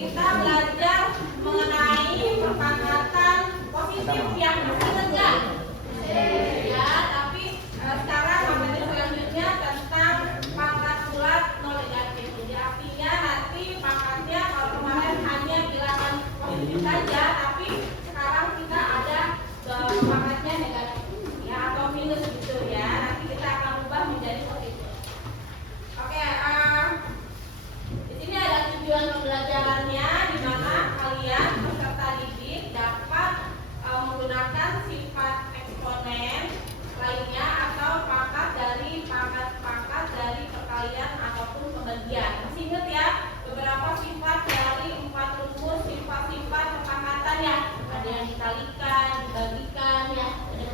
Kita belajar mengenai perpangkatan positif yang masih tegak. Ya, tapi sekarang materi selanjutnya tentang pangkat bulat nol negatif. Jadi artinya nanti pangkatnya kalau kemarin hanya bilangan positif saja, tapi sekarang kita ada pangkatnya negatif ya atau minus gitu ya. Nanti kita akan ubah menjadi positif. Oke, di sini ada tujuan pembelajarannya di mana kalian peserta didik dapat menggunakan sifat eksponen lainnya atau pangkat dari perkalian ataupun pembagian. Masih ingat ya beberapa sifat dari 4 rumus sifat-sifat perpangkatan ya. Ada yang dikalikan, dibagikan ya, ada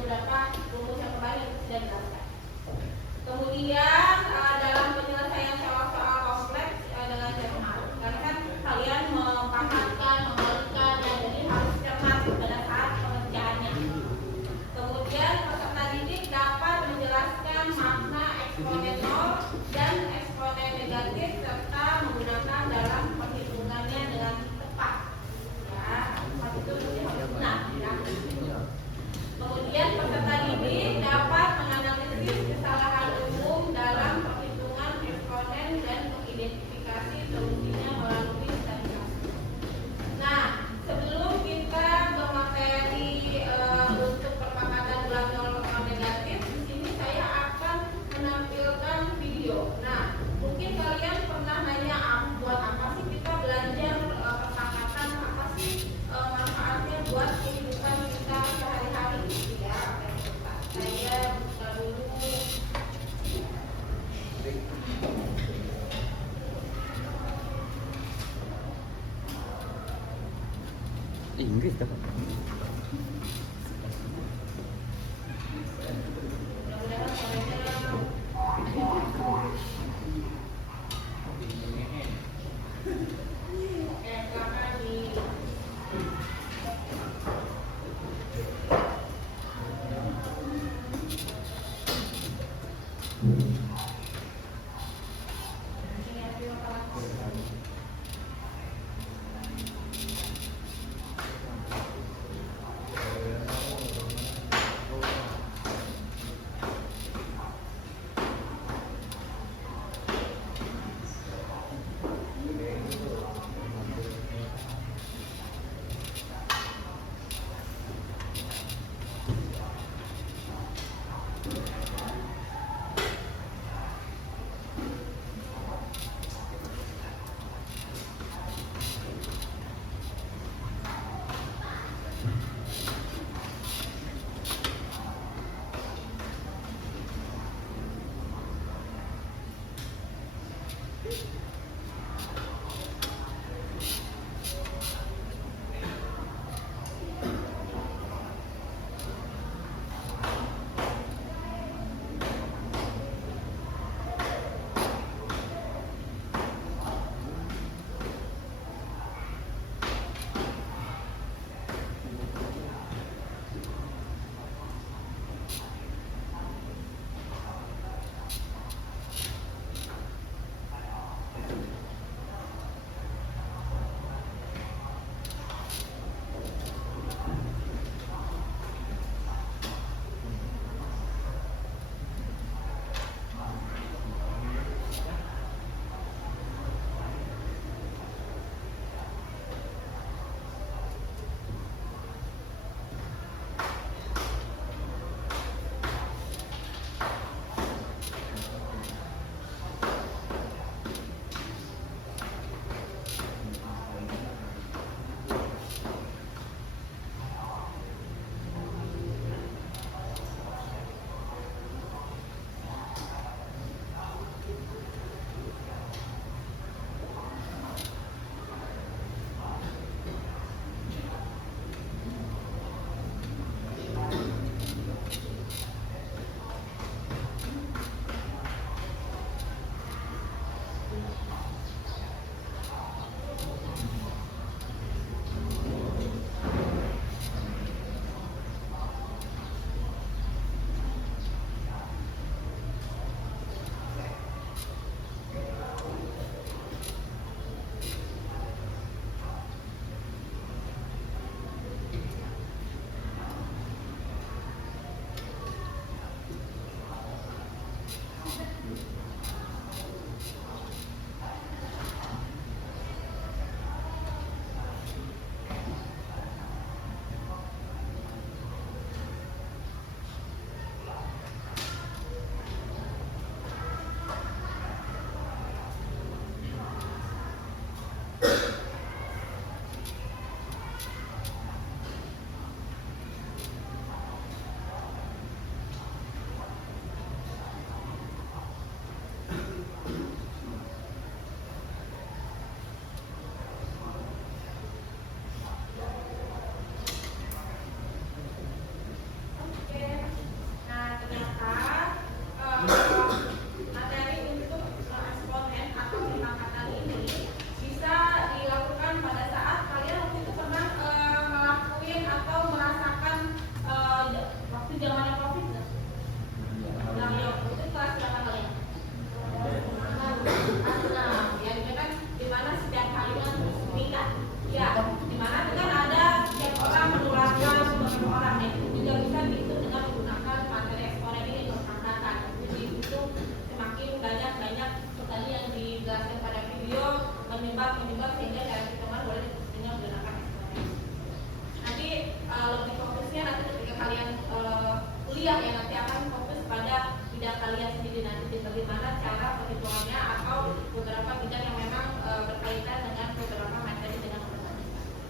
kuliah yang nanti akan fokus pada bidang kalian sendiri nanti bagaimana cara perhitungannya atau beberapa bidang yang memang berkaitan dengan beberapa materi dengan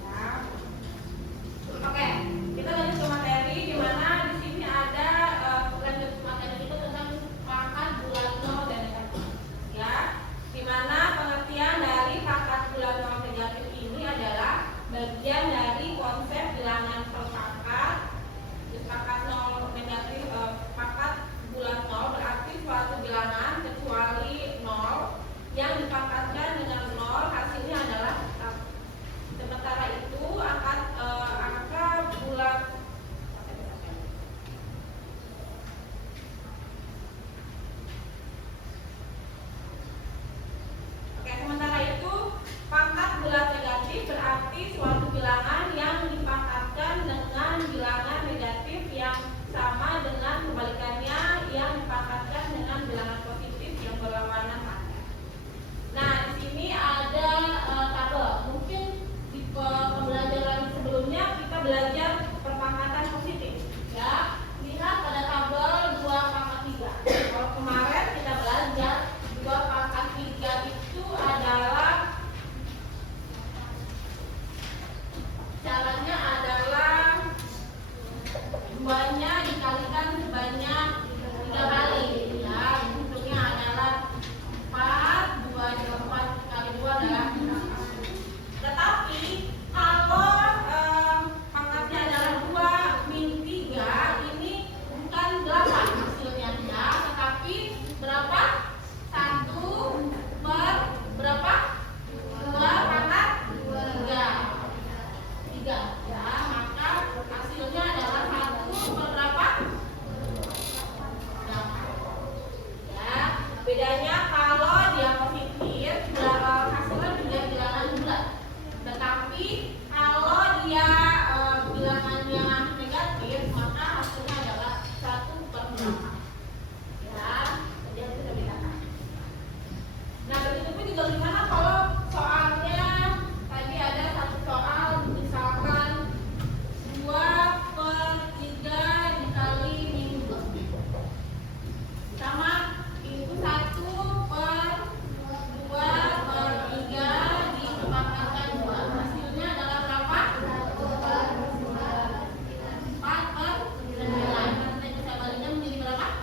ya. Oke, kita lanjut ke materi di mana di sini ada lanjut materi kita tentang pangkat bulan nol dan negatif. Ya, di mana pengertian dari pangkat bulan nol negatif ini adalah bagian dari konsep bilangan perpangkat. Pangkat nol negatif, pangkat bulan nol berarti suatu bilangan kecuali nol yang dipangkatkan dengan nol hasilnya adalah satu. Sementara itu angka bulan sementara itu pangkat bulat negatif berarti suatu bilangan yang dipangkatkan dengan bilangan negatif yang sama dengan kebalikannya yang dipangkatkan dengan bilangan positif yang berlawanan pangkat. Nah, di sini ada tabel. Mungkin di pembelajaran sebelumnya kita belajar perpangkatan positif. Ya, lihat pada tabel 2 pangkat 3. Kalau kemarin kita belajar 2 pangkat 3 itu adalah caranya adalah 2-nya dikalikan sebanyak 3 kali ya. Bentuknya adalah 4, 4 kali 2 adalah 4. Tetapi kalau pangkatnya adalah 2 min 3 ini bukan 8 hasilnya ya, tetapi berapa? 1 per berapa? 2 pangkat 3 ya, maka hasilnya adalah 1 per berapa? 8 ya. Bedanya kalau dia positif hasilnya juga bilangan bulat, tetapi kalau dia bilangannya negatif maka hasilnya adalah 1 per 8 ya. Jadi kita bedakan. Nah, begitu pun juga gimana kalau soalnya tadi ada satu soal misalkan 2 per 3 dikali min 2 sama itu 1 per 2 per 3 dipangkatkan 2 hasilnya adalah berapa? 4 per 9 nanti bisa baliknya menjadi berapa?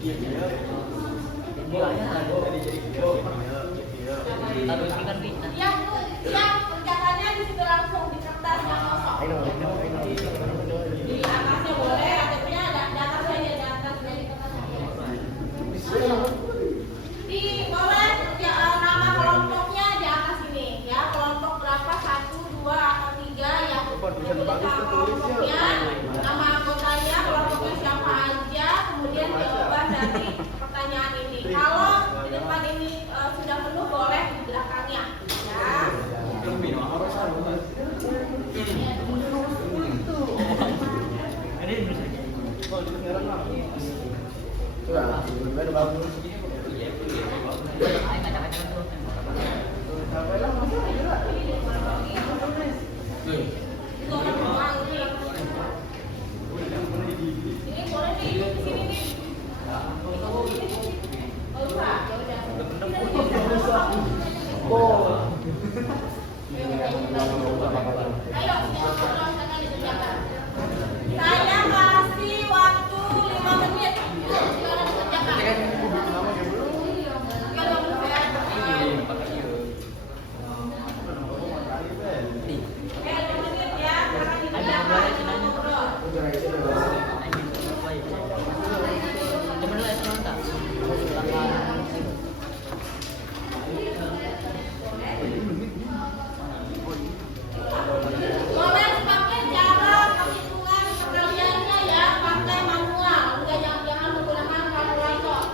Yang kerjakannya di situ langsung di kertas yang kosong. Di atasnya boleh, ATP-nya di atas aja, di atas dari kertas aja. Di boleh ya, nama kelompoknya di atas ini ya, kelompok berapa, 1, 2, atau 3 ya. Tulis nama kelompoknya, nama anggotanya, kelompoknya siapa aja, kemudian jawaban dari pertanyaan ini. Kalau di depan ini sudah penuh, boleh di belakangnya ya. Ini boleh nih, di sini nih. Ayo, saya kasih waktu 5 menit. Silakan dikerjakan. Oke, 5 menit ya. Sekarang dikerjakan. Ngobrol. Boleh pakai cara penghitungan perkaliannya ya, pakai manual, jangan menggunakan kalkulator.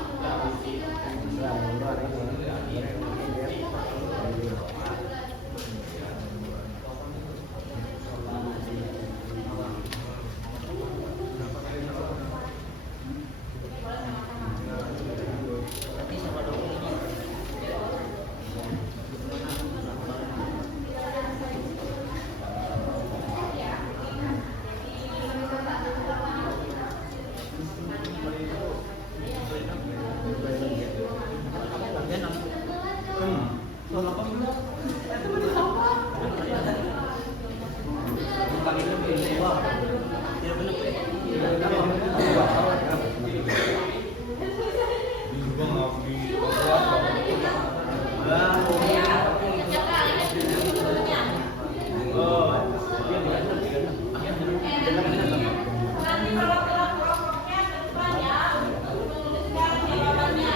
Nanti kalau kelompoknya ke depan ya, menuliskan jawabannya.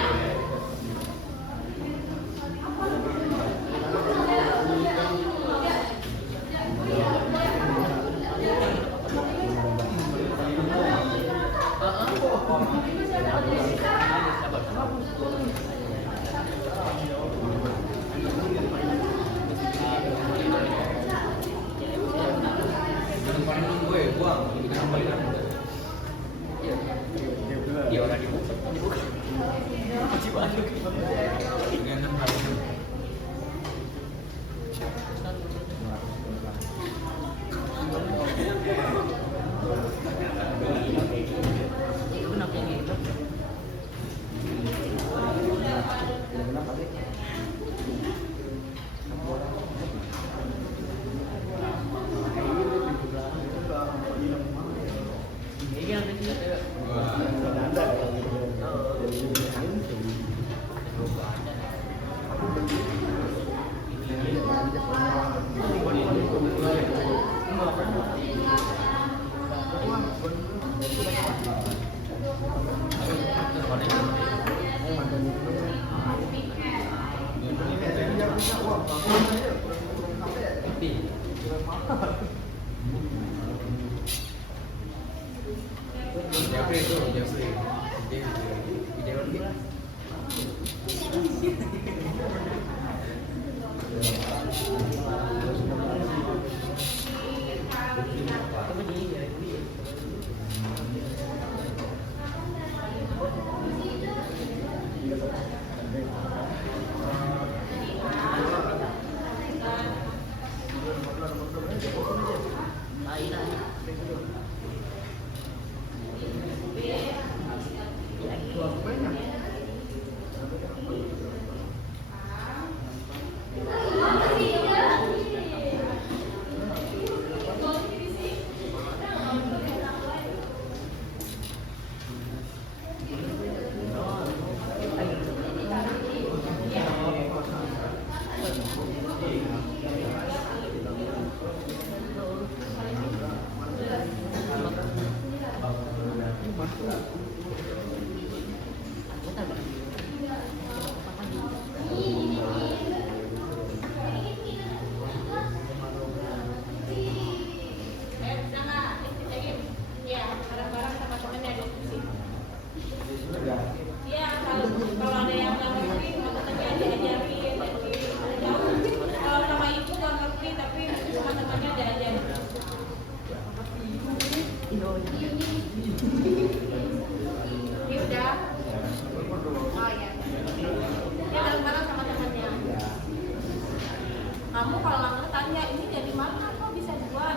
Kamu kalau nggak ngerti tanya ini dari mana kok bisa buat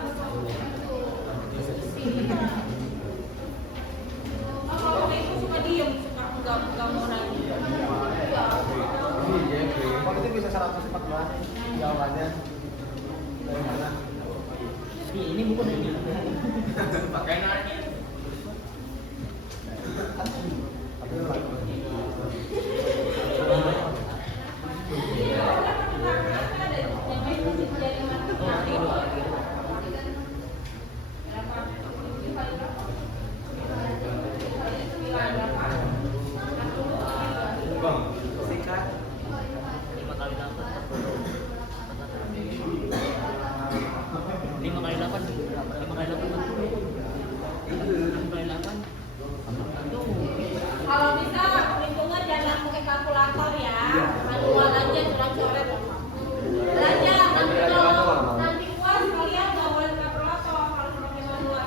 kalau itu suka diem suka nggak mau nanya kalau itu bisa 114 jawabannya dari mana ini bukan ini pakai nanya kalau bisa perhitungan jangan pakai kalkulator ya manual aja coret-coret belajar nanti kalau nanti puas kalian nggak boleh kalkulator harus pakai manual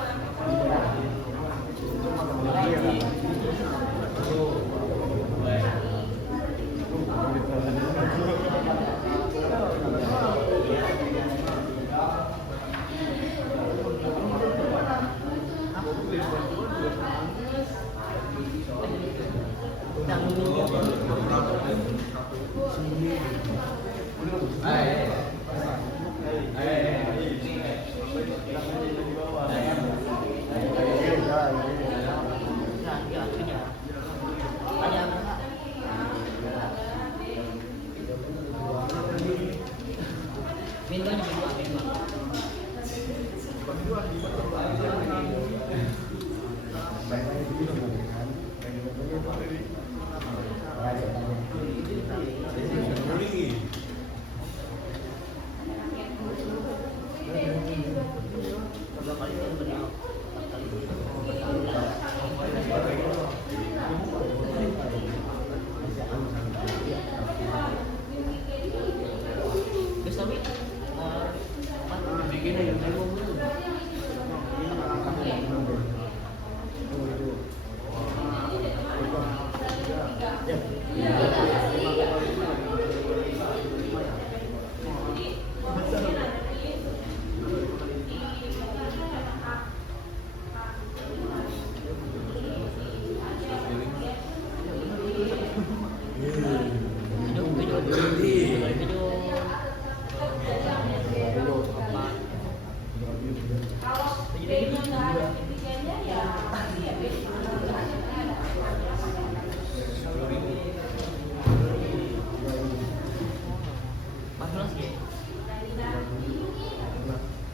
kalau B-nya nggak ada ketiganya ya pasti ya B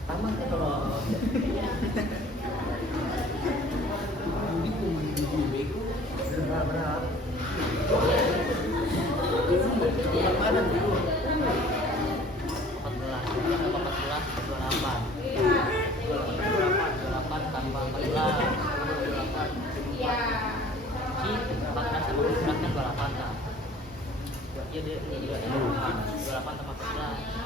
tamatnya kalau berat mana dulu 28 tambah 14 ya 14 sama 14 kan 28 kan iya dia 28 tambah 14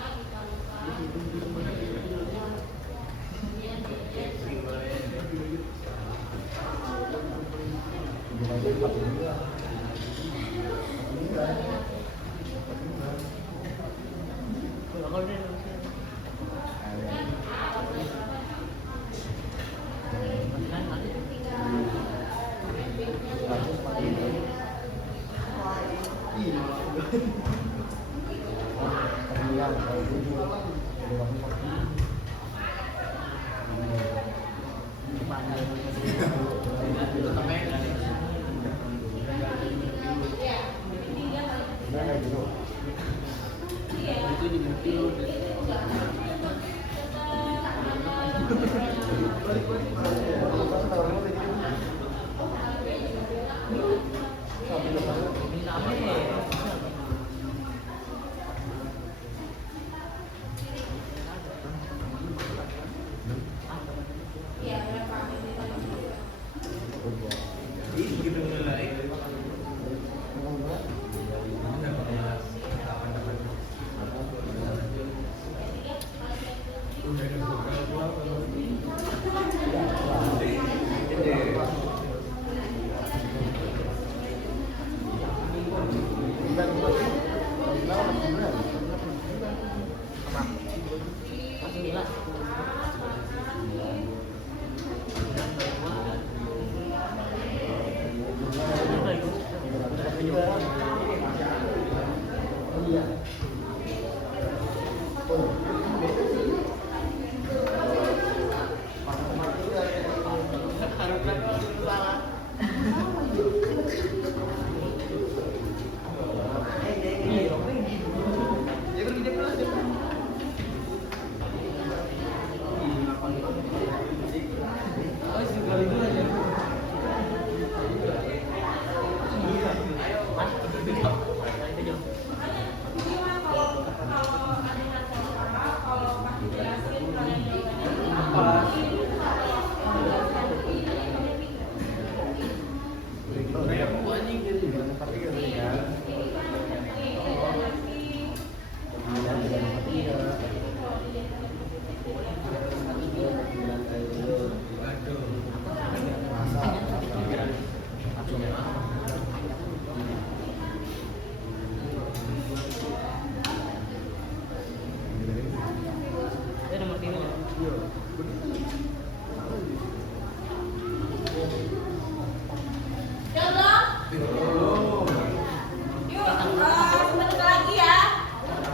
Sebentar lagi ya.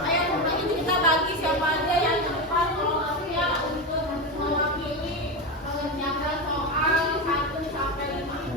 Ayo nanti kita bagi siapa aja yang cepat kalau ya untuk mewakili mengerjakan soal 1 sampai 5.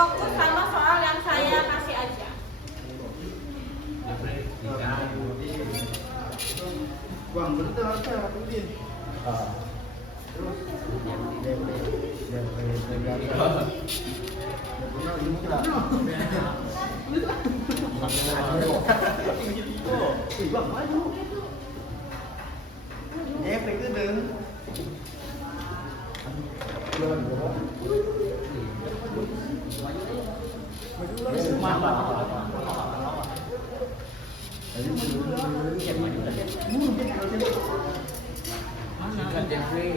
fokus sama soal yang saya kasih aja. Bang, bener harusnya Udin. Bang, maju. Efek itu deh. Kan Jeffrey.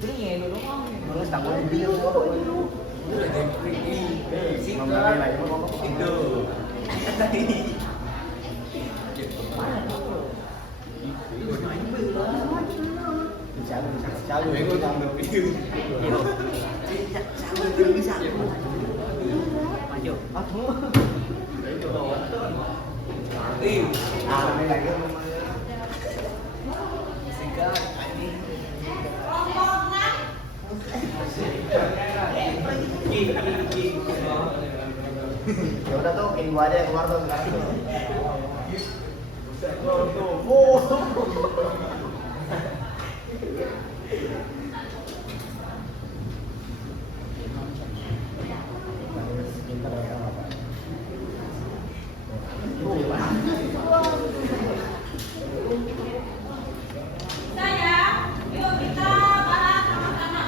Jadi ngelo doang. Malas takut video. Jeffrey ini single itu. Minggu tambah video. Maju. Rombongan Ya udah tuh, ini gua aja yang keluar tuh sekarang tuh. saya, yuk kita bahas sama-sama.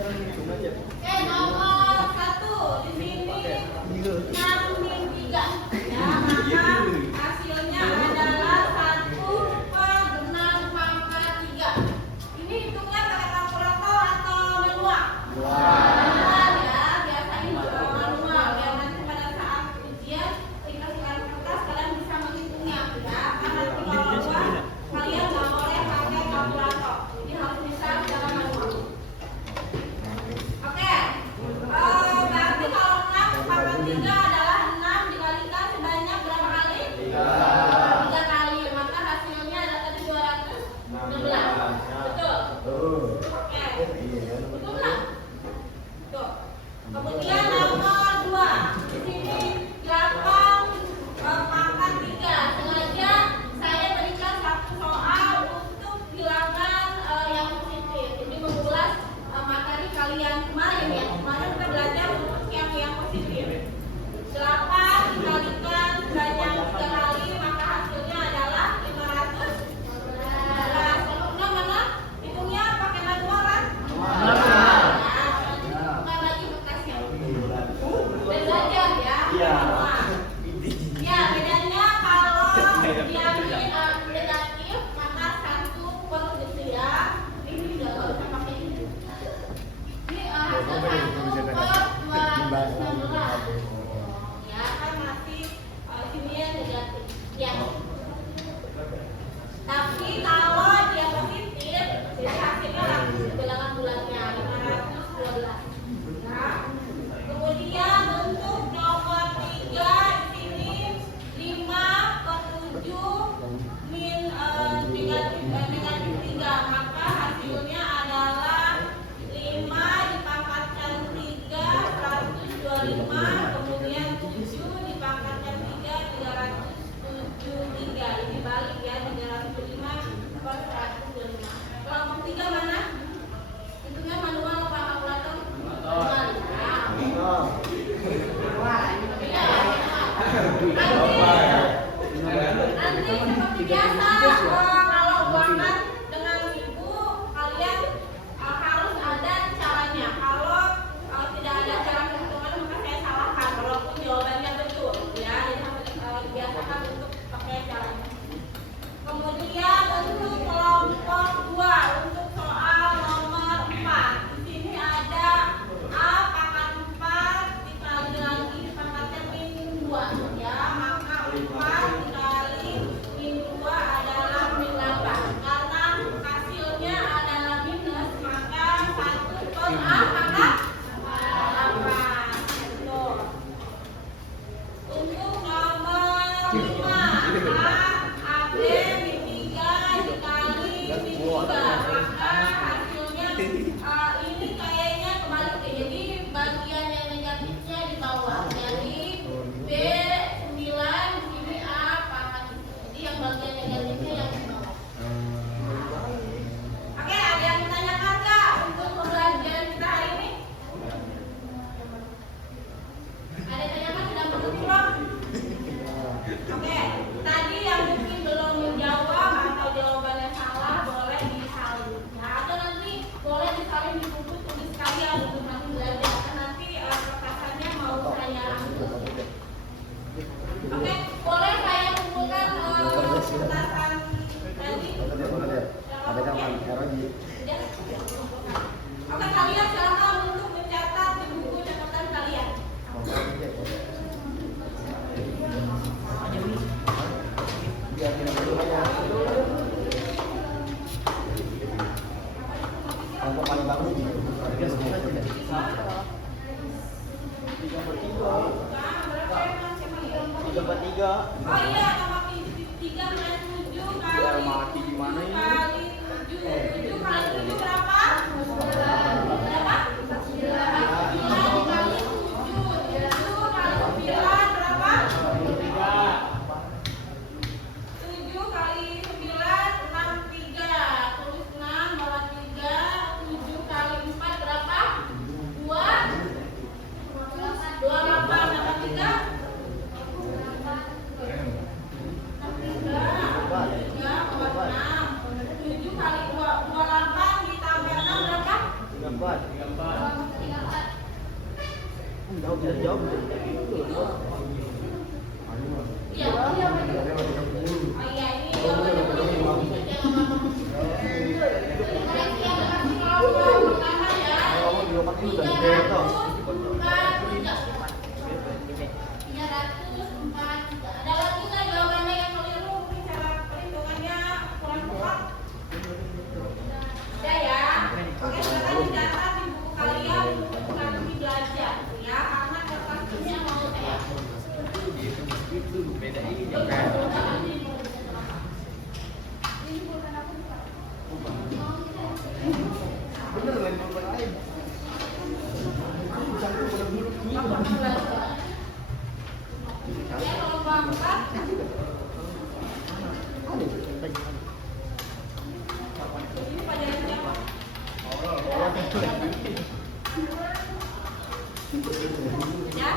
Oke, nomor 1 di sini 6/3. Ya, maka hasilnya adalah 1/6 × 3. Ini hitungnya pakai kalkulator atau manual? Manual ya, biasanya manual ya. Nanti pada saat ujian dikasihkan kertas kalian bisa menghitungnya ya. Karena nanti kalau luar kalian nggak boleh pakai kalkulator. Jadi harus bisa secara manual. Oke, berarti kalau 6/3 adalah 6 dikalikan sebanyak berapa kali? 3 kali, maka hasilnya ada tadi 216. Betul? Oke, betul nggak? Tuh. Kemudian nomor 2, di sini 8/3. Sengaja saya berikan satu soal untuk bilangan yang positif. Jadi mengulas materi kalian kemarin ya. Kemarin kita belajar untuk yang positif. 8 dikalikan sebanyak 3 kali, maka hasilnya adalah 500. Kalau 6 mana? Hitungnya pakai manual kan? Bukan lagi kertasnya. Dan belajar ya. Manual. Ya, bedanya kalau diambil negatif maka 1/, gitu ya. Ini nggak usah pakai ini. Ini hasil 1/216. Ya, kan masih sininya negatif. Ya. Tapi kalau dia positif, jadi hasilnya langsung bilangan bulatnya 512. Ya. Kemudian untuk nomor 3 di sini 5/7 negatif 3, maka hasilnya adalah 5 dipangkatkan 3 125, kemudian 7 dipangkatkan 3 373. Ini balik ya, 305/125. Kelompok 3 mana? Hitungnya manual apa kalkulator? Manual. Nanti seperti biasa kalau ulangan dengan ibu kalian harus ada caranya. Kalau tidak ada cara perhitungan maka saya salahkan walaupun jawabannya betul ya. Jadi biasakan untuk pakai caranya. Kemudian untuk kelompok 2 untuk soal nomor 4. Di sini ada A pangkat 4 dikali lagi dipangkatkan -2 ya, maka 4 dikali -2 adalah -8. Karena hasilnya adalah minus, maka 1/A pangkat 8. Tuh. Untuk nomor 5 AB /3 dikali /3, maka hasilnya Tiga per tiga. Oh iya, tambah 3 kali 7 kali mati gimana ini? kali 7 kali 7 berapa? Berapa? 9 kali 7 kali 9 berapa? 7 kali 9 63. Tulis 6 bawah 3. 7 kali 4 berapa? 2. 28 tambah 3. 7 kali 28 ditambah 6 berapa? 34. Jauh bisa jauh. Iya. Oh iya ini jawabannya pertama ya. 304. Ada lagi nggak jawabannya yang keliru? Mungkin cara perhitungannya kurang tepat. Ada ya. Oke, silakan dicatat di buku kalian untuk nanti belajar ya, karena kertasnya mau saya. Itu beda ini Betul. kan. Bener lain nomor lain. Ya, kalau bangkat ini pelajaran siapa? Ya.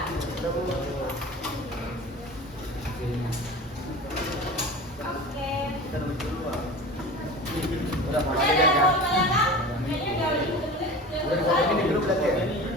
Oke. Udah Ada yang mau ditanyakan? Kayaknya nggak ada. Udah di grup berarti ya?